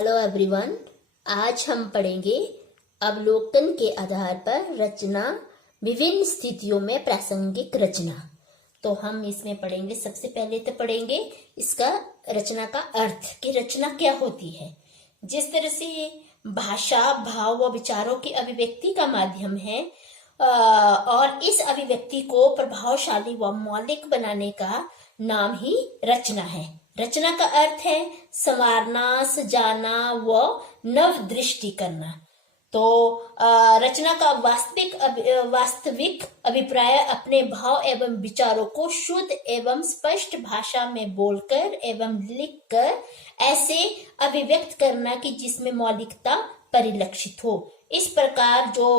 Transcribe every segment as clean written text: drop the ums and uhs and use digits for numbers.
Hello everyone. आज हम पढ़ेंगे अवलोकन के आधार पर रचना, विभिन्न स्थितियों में प्रासंगिक रचना। तो हम इसमें पढ़ेंगे, सबसे पहले तो पढ़ेंगे इसका रचना का अर्थ कि रचना क्या होती है। जिस तरह से भाषा भाव व विचारों की अभिव्यक्ति का माध्यम है और इस अभिव्यक्ति को प्रभावशाली व मौलिक बनाने का नाम ही रचना है। रचना का अर्थ है संवारना, सजाना व नव दृष्टि करना। तो रचना का वास्तविक अभिप्राय अपने भाव एवं विचारों को शुद्ध एवं स्पष्ट भाषा में बोलकर एवं लिखकर ऐसे अभिव्यक्त करना कि जिसमें मौलिकता परिलक्षित हो। इस प्रकार जो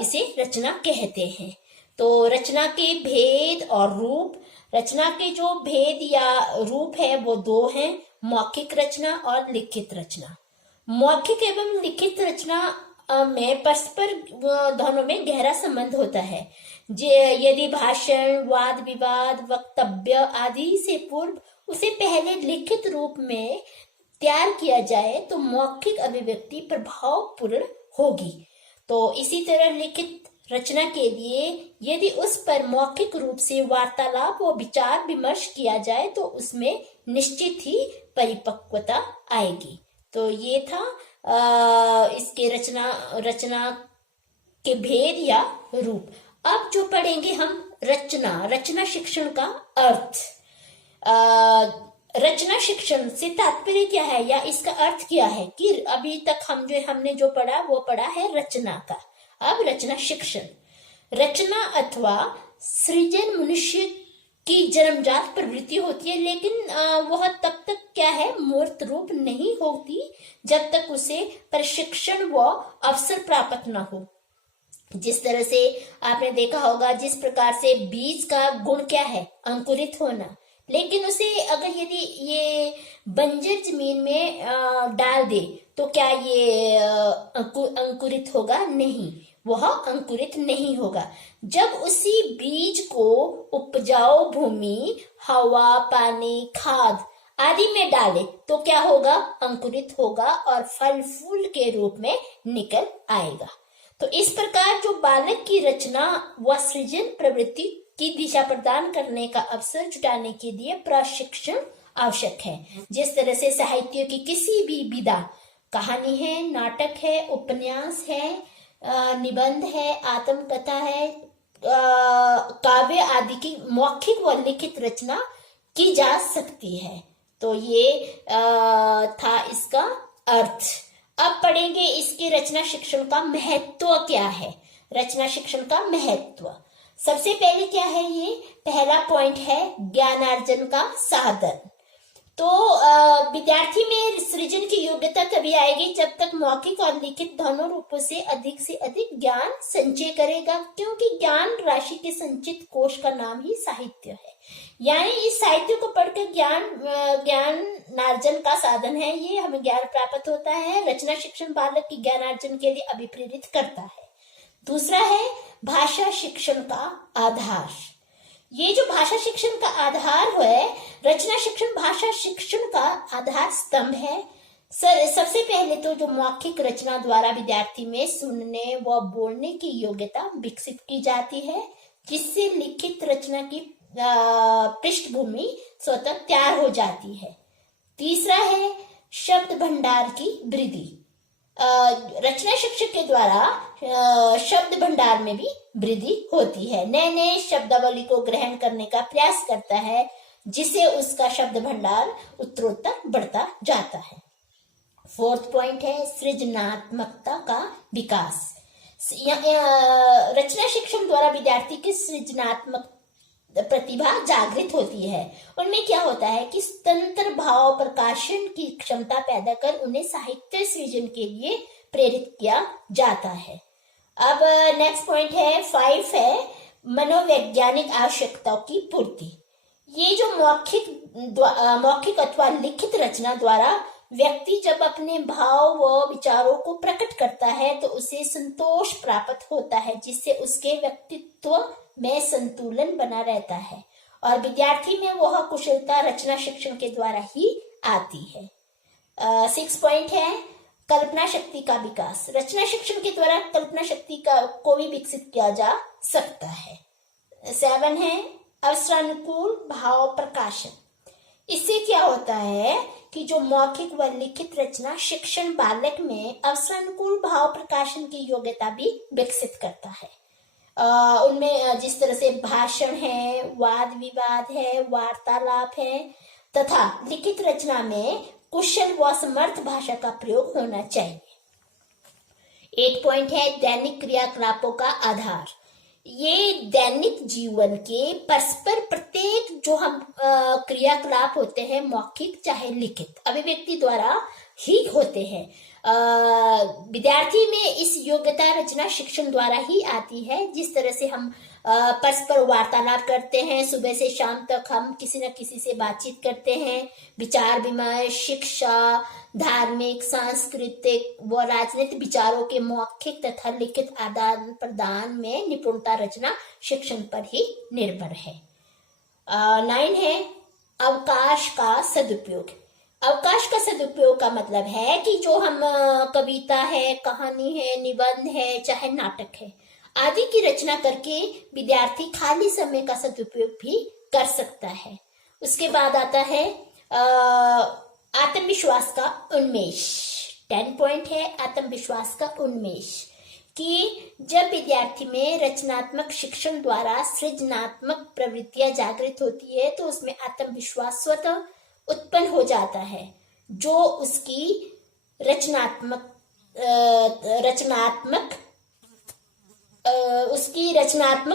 इसे रचना कहते हैं। तो रचना के भेद और रूप। रचना के जो भेद या रूप है वो दो हैं, मौखिक रचना और लिखित रचना। मौखिक एवं लिखित रचना में परस्पर दोनों में गहरा संबंध होता है। यदि भाषण, वाद विवाद, वक्तव्य आदि से पूर्व उसे पहले लिखित रूप में तैयार किया जाए तो मौखिक अभिव्यक्ति प्रभावपूर्ण होगी। तो इसी तरह लिखित रचना के लिए यदि उस पर मौखिक रूप से वार्तालाप और विचार विमर्श किया जाए तो उसमें निश्चित ही परिपक्वता आएगी। तो ये था इसके रचना के भेद या रूप। अब जो पढ़ेंगे हम रचना शिक्षण का अर्थ। रचना शिक्षण से तात्पर्य क्या है या इसका अर्थ क्या है कि अभी तक हमने जो पढ़ा वो पढ़ा है रचना का। अब रचना शिक्षण। रचना अथवा सृजन मनुष्य की जन्मजात प्रवृत्ति होती है, लेकिन वह तब तक क्या है, मूर्त रूप नहीं होती जब तक उसे प्रशिक्षण व अवसर प्राप्त न हो। जिस तरह से आपने देखा होगा, जिस प्रकार से बीज का गुण क्या है, अंकुरित होना। लेकिन उसे अगर यदि ये बंजर जमीन में डाल दे तो क्या ये अंकुरित होगा? नहीं, वह अंकुरित नहीं होगा। जब उसी बीज को उपजाऊ भूमि, हवा, पानी, खाद आदि में डाले तो क्या होगा? अंकुरित होगा और फल फूल के रूप में निकल आएगा। तो इस प्रकार जो बालक की रचना व सृजन प्रवृत्ति की दिशा प्रदान करने का अवसर जुटाने के लिए प्रशिक्षण आवश्यक है। जिस तरह से साहित्य की किसी भी विधा, कहानी है, नाटक है, उपन्यास है, निबंध है, आत्मकथा है, काव्य आदि की मौखिक व लिखित रचना की जा सकती है। तो ये था इसका अर्थ। अब पढ़ेंगे इसके रचना शिक्षण का महत्व क्या है। रचना शिक्षण का महत्व सबसे पहले क्या है, ये पहला पॉइंट है ज्ञानार्जन का साधन। तो विद्यार्थी में सृजन की योग्यता तभी आएगी जब तक मौखिक और लिखित दोनों रूपों से अधिक ज्ञान संचय करेगा, क्योंकि ज्ञान राशि के संचित कोश का नाम ही साहित्य है। यानी इस साहित्य को पढ़कर ज्ञानार्जन का साधन है, ये हमें ज्ञान प्राप्त होता है। रचना शिक्षण बालक की ज्ञानार्जन के लिए अभिप्रेरित करता है। दूसरा है भाषा शिक्षण का आधार। ये जो भाषा शिक्षण का आधार है, रचना शिक्षण भाषा शिक्षण का आधार स्तंभ है। सबसे पहले तो जो मौखिक रचना द्वारा विद्यार्थी में सुनने व बोलने की योग्यता विकसित की जाती है, जिससे लिखित रचना की पृष्ठभूमि स्वतः तैयार हो जाती है। तीसरा है शब्द भंडार की वृद्धि। रचना शिक्षक के द्वारा शब्द भंडार में भी वृद्धि होती है। नए नए शब्दावली को ग्रहण करने का प्रयास करता है, जिससे उसका शब्द भंडार उत्तरोत्तर बढ़ता जाता है। फोर्थ पॉइंट है सृजनात्मकता का विकास। रचना शिक्षण द्वारा विद्यार्थी की सृजनात्मक प्रतिभा जागृत होती है। उनमें क्या होता है कि स्वतंत्र भाव प्रकाशन की क्षमता पैदा कर उन्हें साहित्य सृजन के लिए प्रेरित किया जाता है। अब नेक्स्ट पॉइंट है 5 है मनोवैज्ञानिक आवश्यकताओं की पूर्ति। ये जो मौखिक अथवा लिखित रचना द्वारा व्यक्ति जब अपने भाव व विचारों को प्रकट करता है तो उसे संतोष प्राप्त होता है, जिससे उसके व्यक्तित्व में संतुलन बना रहता है और विद्यार्थी में वह कुशलता रचना शिक्षण के द्वारा ही आती है। 6 पॉइंट है कल्पना शक्ति का विकास। रचना शिक्षण के द्वारा कल्पना शक्ति को भी विकसित किया जा सकता है। 7 है अवसरानुकूल भाव प्रकाशन। इससे क्या होता है कि जो मौखिक व लिखित रचना शिक्षण बालक में अवसरानुकूल भाव प्रकाशन की योग्यता भी विकसित करता है। उनमें जिस तरह से भाषण है, वाद विवाद है, वार्तालाप है तथा लिखित रचना में कुशल व समर्थ भाषा का प्रयोग होना चाहिए। 8 पॉइंट है दैनिक क्रियाकलापों का आधार। ये दैनिक जीवन के परस्पर प्रत्येक जो हम क्रियाकलाप होते हैं, मौखिक चाहे लिखित, अभिव्यक्ति द्वारा ही होते हैं। विद्यार्थी में इस योग्यता रचना शिक्षण द्वारा ही आती है। जिस तरह से हम परस्पर वार्तालाप करते हैं, सुबह से शाम तक हम किसी न किसी से बातचीत करते हैं, विचार विमर्श, शिक्षा, धार्मिक, सांस्कृतिक व राजनीतिक विचारों के मौखिक तथा लिखित आदान प्रदान में निपुणता रचना शिक्षण पर ही निर्भर है। 9 है अवकाश का सदुपयोग। अवकाश का सदुपयोग का मतलब है कि जो हम कविता है, कहानी है, निबंध है, चाहे नाटक है आदि की रचना करके विद्यार्थी खाली समय का सदुपयोग भी कर सकता है। उसके बाद आता है आत्मविश्वास का उन्मेष। 10 पॉइंट है आत्मविश्वास का उन्मेष कि जब विद्यार्थी में रचनात्मक शिक्षण द्वारा सृजनात्मक प्रवृत्तियां जागृत होती है तो उसमें आत्मविश्वास स्वतः उत्पन्न हो जाता है, जो उसकी रचनात्मक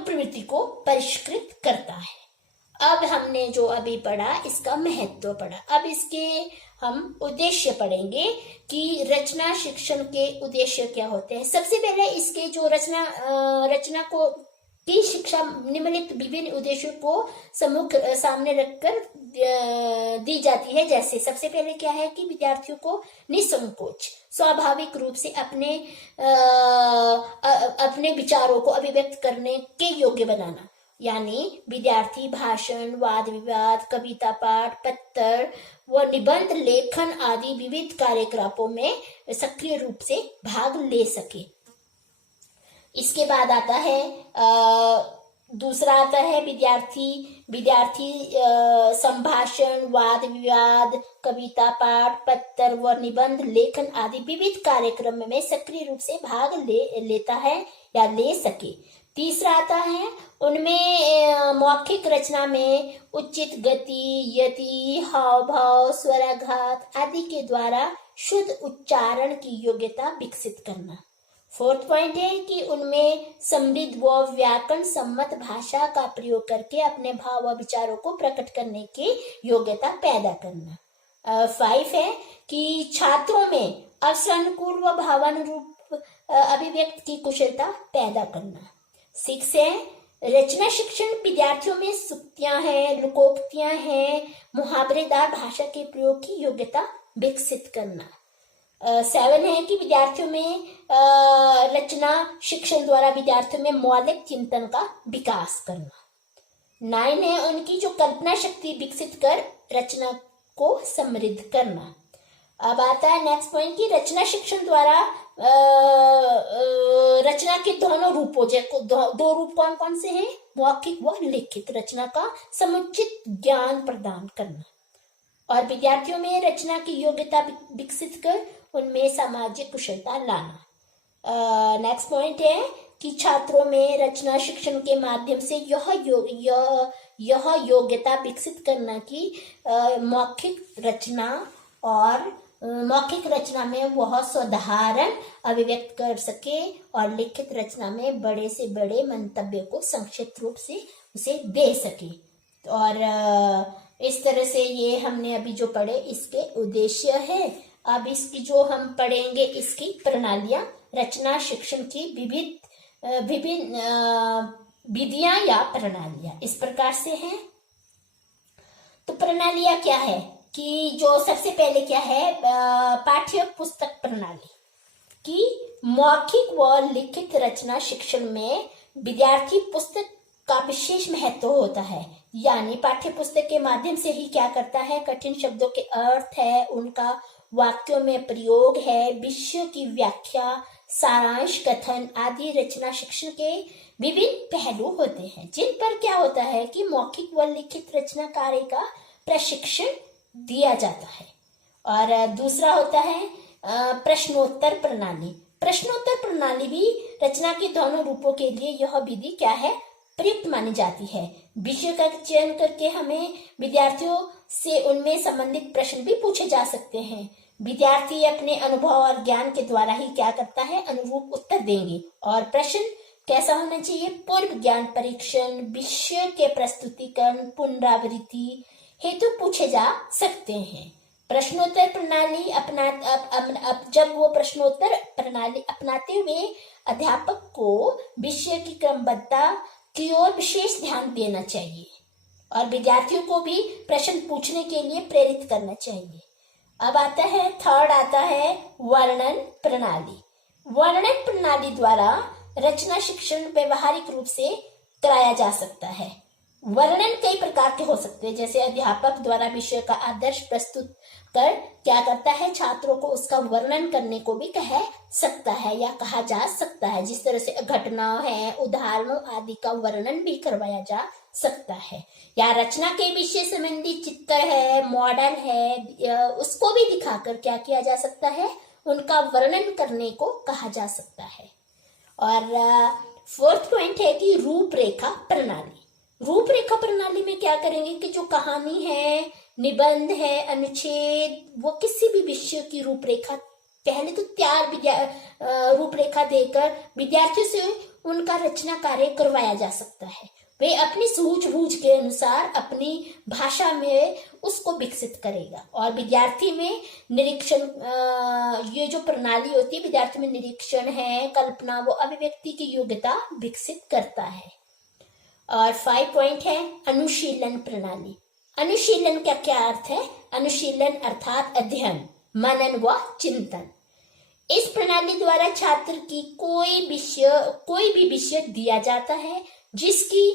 प्रवृत्ति को परिष्कृत करता है। अब हमने जो अभी पढ़ा इसका महत्व पढ़ा। अब इसके हम उद्देश्य पढ़ेंगे कि रचना शिक्षण के उद्देश्य क्या होते हैं। सबसे पहले इसके जो रचना को की शिक्षा निम्नलिखित विभिन्न उद्देश्यों को सामने रखकर दी जाती है। जैसे सबसे पहले क्या है कि विद्यार्थियों को निसंकोच स्वाभाविक रूप से अपने विचारों को अभिव्यक्त करने के योग्य बनाना, यानी विद्यार्थी भाषण, वाद विवाद, कविता पाठ, पत्र व निबंध लेखन आदि विविध कार्यकलापों में सक्रिय रूप से भाग ले सके। इसके बाद आता है दूसरा आता है विद्यार्थी संभाषण, वाद विवाद, कविता पाठ, पत्र व निबंध लेखन आदि विविध कार्यक्रम में सक्रिय रूप से भाग लेता है या ले सके। तीसरा आता है उनमें मौखिक रचना में उचित गति, यति, हाव भाव, स्वराघात आदि के द्वारा शुद्ध उच्चारण की योग्यता विकसित करना। 4th पॉइंट है कि उनमें समृद्ध व व्याकरण सम्मत भाषा का प्रयोग करके अपने भाव व विचारों को प्रकट करने की योग्यता पैदा करना। 5 है कि छात्रों में अवसरानुकूल व भावानुरूप अभिव्यक्ति की कुशलता पैदा करना। 6 है रचना शिक्षण विद्यार्थियों में सूक्तियां हैं, लोकोक्तियां हैं, मुहावरेदार भाषा के प्रयोग की योग्यता विकसित करना। 7 है कि विद्यार्थियों में रचना शिक्षण द्वारा विद्यार्थियों में मौलिक चिंतन का विकास करना। 9 है उनकी जो कल्पना शक्ति विकसित कर रचना को समृद्ध करना। अब आता है नेक्स्ट पॉइंट की रचना शिक्षण द्वारा रचना के दोनों रूपों, दो रूप कौन कौन से हैं, मौखिक व लिखित रचना का समुचित ज्ञान प्रदान करना और विद्यार्थियों में रचना की योग्यता विकसित कर उनमें सामाजिक कुशलता लाना। नेक्स्ट पॉइंट है कि छात्रों में रचना शिक्षण के माध्यम से यह योग्यता विकसित करना कि मौखिक रचना में वह साधारण अभिव्यक्त कर सके और लिखित रचना में बड़े से बड़े मंतव्य को संक्षिप्त रूप से उसे दे सके। और इस तरह से ये हमने अभी जो पढ़े इसके उद्देश्य है। अब इसकी जो हम पढ़ेंगे इसकी प्रणालियां, रचना शिक्षण की विभिन्न विधियां या प्रणालियां इस प्रकार से हैं। तो प्रणालियां क्या है कि जो सबसे पहले क्या है, पाठ्य पुस्तक प्रणाली की मौखिक व लिखित रचना शिक्षण में विद्यार्थी पुस्तक का विशेष महत्व होता है। यानी पाठ्य पुस्तक के माध्यम से ही क्या करता है, कठिन शब्दों के अर्थ है उनका वाक्यों में प्रयोग है, विषयों की व्याख्या, सारांश, कथन आदि रचना शिक्षण के विभिन्न पहलू होते हैं, जिन पर क्या होता है कि मौखिक व लिखित रचना कार्य का प्रशिक्षण दिया जाता है। और दूसरा होता है प्रश्नोत्तर प्रणाली। प्रश्नोत्तर प्रणाली भी रचना के दोनों रूपों के लिए यह विधि क्या है, प्रयुक्त मानी जाती है। विषय का चयन करके हमें विद्यार्थियों से उनमें संबंधित प्रश्न भी पूछे जा सकते हैं। विद्यार्थी अपने अनुभव और ज्ञान के द्वारा ही क्या करता है, अनुरूप उत्तर देंगे। और प्रश्न कैसा होना चाहिए, पूर्व ज्ञान परीक्षण, विषय के प्रस्तुतिकरण, पुनरावृत्ति हेतु पूछे जा सकते हैं। प्रश्नोत्तर प्रणाली जब वो प्रश्नोत्तर प्रणाली अपनाते हुए अध्यापक को विषय की क्रमबद्धता की ओर विशेष ध्यान देना चाहिए और विद्यार्थियों को भी प्रश्न पूछने के लिए प्रेरित करना चाहिए। अब आता है थर्ड, आता है वर्णन प्रणाली। वर्णन प्रणाली द्वारा रचना शिक्षण व्यवहारिक रूप से कराया जा सकता है। वर्णन कई प्रकार के हो सकते हैं, जैसे अध्यापक द्वारा विषय का आदर्श प्रस्तुत कर क्या करता है, छात्रों को उसका वर्णन करने को भी कह सकता है या कहा जा सकता है। जिस तरह से घटनाओं है, उदाहरणों आदि का वर्णन भी करवाया जा सकता है। या रचना के विषय संबंधी चित्र है, मॉडल है, उसको भी दिखाकर क्या किया जा सकता है, उनका वर्णन करने को कहा जा सकता है। और फोर्थ पॉइंट है कि रूपरेखा प्रणाली। रूपरेखा प्रणाली में क्या करेंगे कि जो कहानी है, निबंध है, अनुच्छेद, वो किसी भी विषय की रूपरेखा पहले तो रूपरेखा देकर विद्यार्थियों से उनका रचना कार्य करवाया जा सकता है। वे अपनी सूझबूझ के अनुसार अपनी भाषा में उसको विकसित करेगा। और विद्यार्थी में निरीक्षण, ये जो प्रणाली होती है, विद्यार्थी में निरीक्षण है, कल्पना, वो अभिव्यक्ति की योग्यता विकसित करता है। और 5 पॉइंट है अनुशीलन प्रणाली। अनुशीलन का क्या अर्थ है, अनुशीलन अर्थात अध्ययन, मनन व चिंतन। इस प्रणाली द्वारा छात्र की कोई भी विषय दिया जाता है जिसकी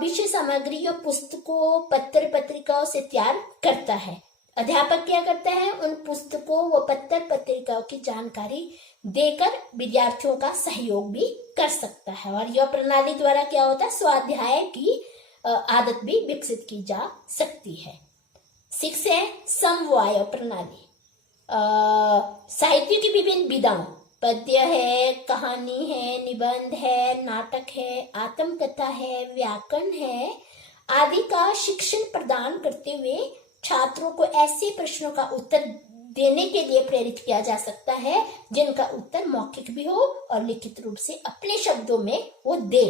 विषय सामग्री या पुस्तकों, पत्र पत्रिकाओं से तैयार करता है। अध्यापक क्या करता है, उन पुस्तकों व पत्र पत्रिकाओं की जानकारी देकर विद्यार्थियों का सहयोग भी कर सकता है। और यह प्रणाली द्वारा क्या होता है, स्वाध्याय की आदत भी विकसित की जा सकती है। 6 है समवाय प्रणाली। साहित्य की विभिन्न विधाओं, पद्य है, कहानी है, निबंध है, नाटक है, आत्मकथा है, व्याकरण है आदि का शिक्षण प्रदान करते हुए छात्रों को ऐसे प्रश्नों का उत्तर देने के लिए प्रेरित किया जा सकता है जिनका उत्तर मौखिक भी हो और लिखित रूप से अपने शब्दों में वो दे।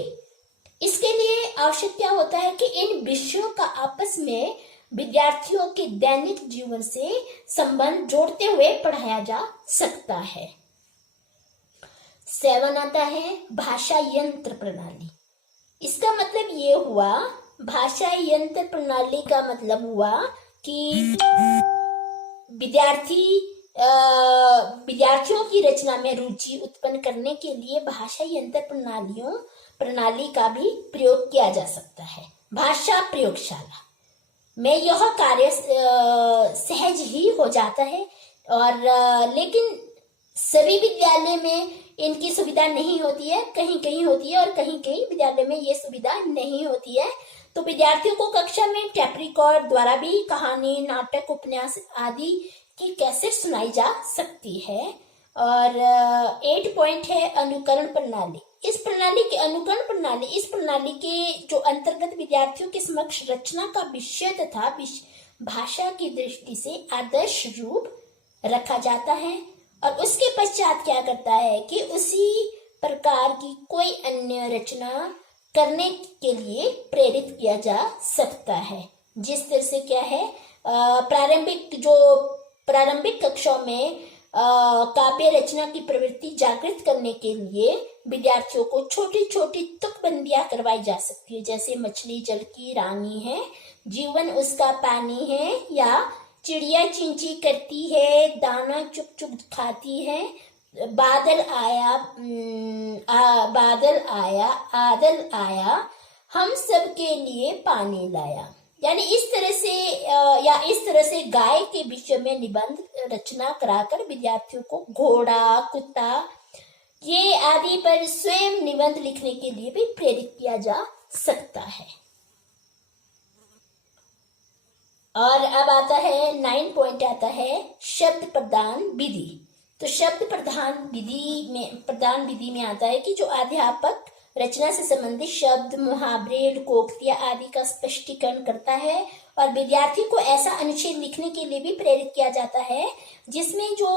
इसके लिए आवश्यक क्या होता है कि इन विषयों का आपस में विद्यार्थियों के दैनिक जीवन से संबंध जोड़ते हुए पढ़ाया जा सकता है। 7 आता है भाषा यंत्र प्रणाली। इसका मतलब ये हुआ, भाषा यंत्र प्रणाली का मतलब हुआ कि विद्यार्थियों की रचना में रुचि उत्पन्न करने के लिए भाषा यंत्र प्रणाली का भी प्रयोग किया जा सकता है। भाषा प्रयोगशाला में यह कार्य सहज ही हो जाता है, और लेकिन सभी विद्यालय में इनकी सुविधा नहीं होती है, कहीं कहीं होती है और कहीं कहीं विद्यालय में ये सुविधा नहीं होती है। तो विद्यार्थियों को कक्षा में टेप रिकॉर्ड द्वारा भी कहानी, नाटक, उपन्यास आदि की कैसेट सुनाई जा सकती है। और 8 पॉइंट है अनुकरण प्रणाली। इस प्रणाली के जो अंतर्गत विद्यार्थियों के समक्ष रचना का विषय तथा भाषा की दृष्टि से आदर्श रूप रखा जाता है और उसके पश्चात क्या करता है कि उसी प्रकार की कोई अन्य रचना करने के लिए प्रेरित किया जा सकता है। जिस तरह से क्या है, प्रारंभिक कक्षाओं में काव्य रचना की प्रवृत्ति जागृत करने के लिए विद्यार्थियों को छोटी छोटी तुकबंदियां करवाई जा सकती है, जैसे मछली जल की रानी है, जीवन उसका पानी है, या चिड़िया चिंची करती है, दाना चुग चुग खाती है, बादल आया, हम सब के लिए पानी लाया। यानी इस तरह से या इस तरह से गाय के विषय में निबंध रचना कराकर विद्यार्थियों को घोड़ा, कुत्ता ये आदि पर स्वयं निबंध लिखने के लिए भी प्रेरित किया जा सकता है। और अब आता है 9 पॉइंट आता है शब्द प्रदान विधि। तो शब्द प्रदान विधि में आता है कि जो अध्यापक रचना से संबंधित शब्द, मुहावरे, लोकोक्तियां आदि का स्पष्टीकरण करता है और विद्यार्थी को ऐसा अनुच्छेद लिखने के लिए भी प्रेरित किया जाता है जिसमें जो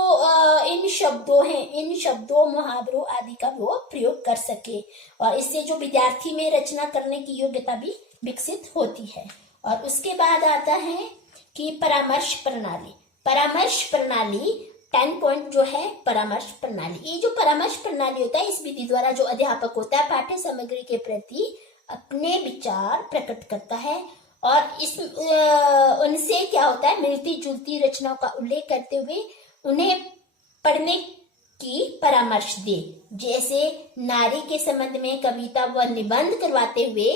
इन शब्दों, मुहावरों आदि का वो प्रयोग कर सके, और इससे जो विद्यार्थी में रचना करने की योग्यता भी विकसित होती है। और उसके बाद आता है कि परामर्श प्रणाली। परामर्श प्रणाली 10 पॉइंट जो है परामर्श प्रणाली। ये जो परामर्श प्रणाली होता है, इस विधि द्वारा जो अध्यापक होता है पाठ्य सामग्री के प्रति अपने विचार प्रकट करता है और इस उनसे क्या होता है, मिलती जुलती रचनाओं का उल्लेख करते हुए उन्हें पढ़ने की परामर्श दे। जैसे नारी के संबंध में कविता व निबंध करवाते हुए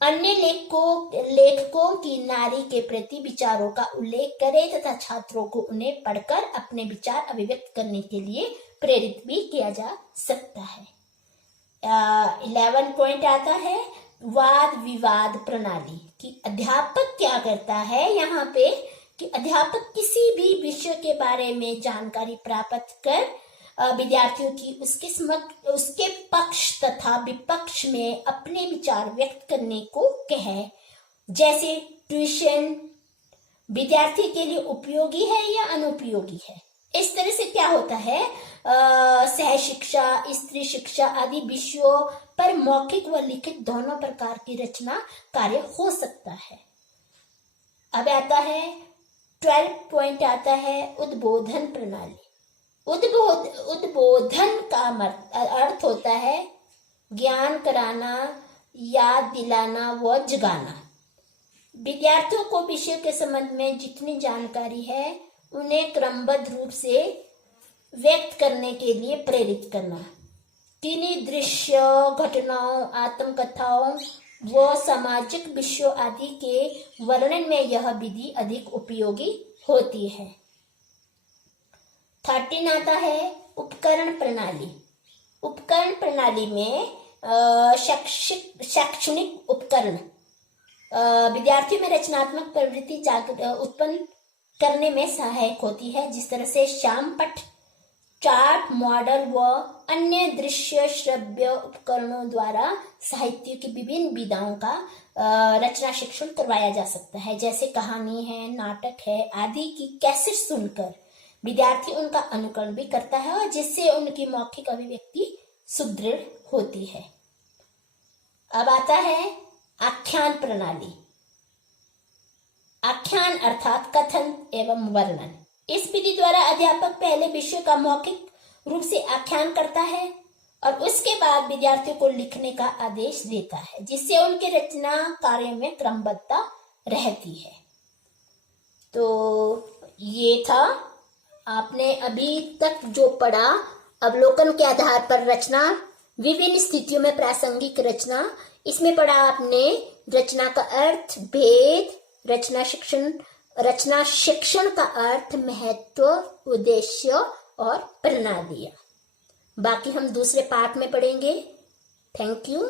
अन्य लेखकों की नारी के प्रति विचारों का उल्लेख करे तथा छात्रों को उन्हें पढ़कर अपने विचार अभिव्यक्त करने के लिए प्रेरित भी किया जा सकता है। 11 पॉइंट आता है वाद विवाद प्रणाली। कि अध्यापक क्या करता है यहाँ पे कि अध्यापक किसी भी विषय के बारे में जानकारी प्राप्त कर विद्यार्थियों की उसके पक्ष तथा विपक्ष में अपने विचार व्यक्त करने को कहे। जैसे ट्यूशन विद्यार्थी के लिए उपयोगी है या अनुपयोगी है। इस तरह से क्या होता है, सह शिक्षा, स्त्री शिक्षा आदि विषयों पर मौखिक व लिखित दोनों प्रकार की रचना कार्य हो सकता है। अब आता है 12 पॉइंट आता है उद्बोधन प्रणाली। उद्बोधन का अर्थ होता है ज्ञान कराना, याद दिलाना व जगाना। विद्यार्थियों को विषय के संबंध में जितनी जानकारी है उन्हें क्रमबद्ध रूप से व्यक्त करने के लिए प्रेरित करना। किन्हीं दृश्य घटनाओं, आत्मकथाओं व सामाजिक विषयों आदि के वर्णन में यह विधि अधिक उपयोगी होती है। 13 आता है उपकरण प्रणाली। उपकरण प्रणाली में शैक्षणिक उपकरण विद्यार्थियों में रचनात्मक प्रवृत्ति उत्पन्न करने में सहायक होती है। जिस तरह से श्यामपट्ट, चार्ट, मॉडल व अन्य दृश्य श्रव्य उपकरणों द्वारा साहित्य की विभिन्न विधाओं का रचना शिक्षण करवाया जा सकता है। जैसे कहानी है, नाटक है आदि की कैसेट सुनकर विद्यार्थी उनका अनुकरण भी करता है और जिससे उनकी मौखिक अभिव्यक्ति सुदृढ़ होती है। अब आता है आख्यान प्रणाली। आख्यान अर्थात कथन एवं वर्णन। इस विधि द्वारा अध्यापक पहले विषय का मौखिक रूप से आख्यान करता है और उसके बाद विद्यार्थियों को लिखने का आदेश देता है, जिससे उनके रचना कार्य में क्रमबद्धता रहती है। तो ये था आपने अभी तक जो पढ़ा, अवलोकन के आधार पर रचना, विभिन्न स्थितियों में प्रासंगिक रचना। इसमें पढ़ा आपने रचना का अर्थ, भेद, रचना शिक्षण का अर्थ, महत्व, उद्देश्य और प्रणालियां। बाकी हम दूसरे पार्ट में पढ़ेंगे। Thank you.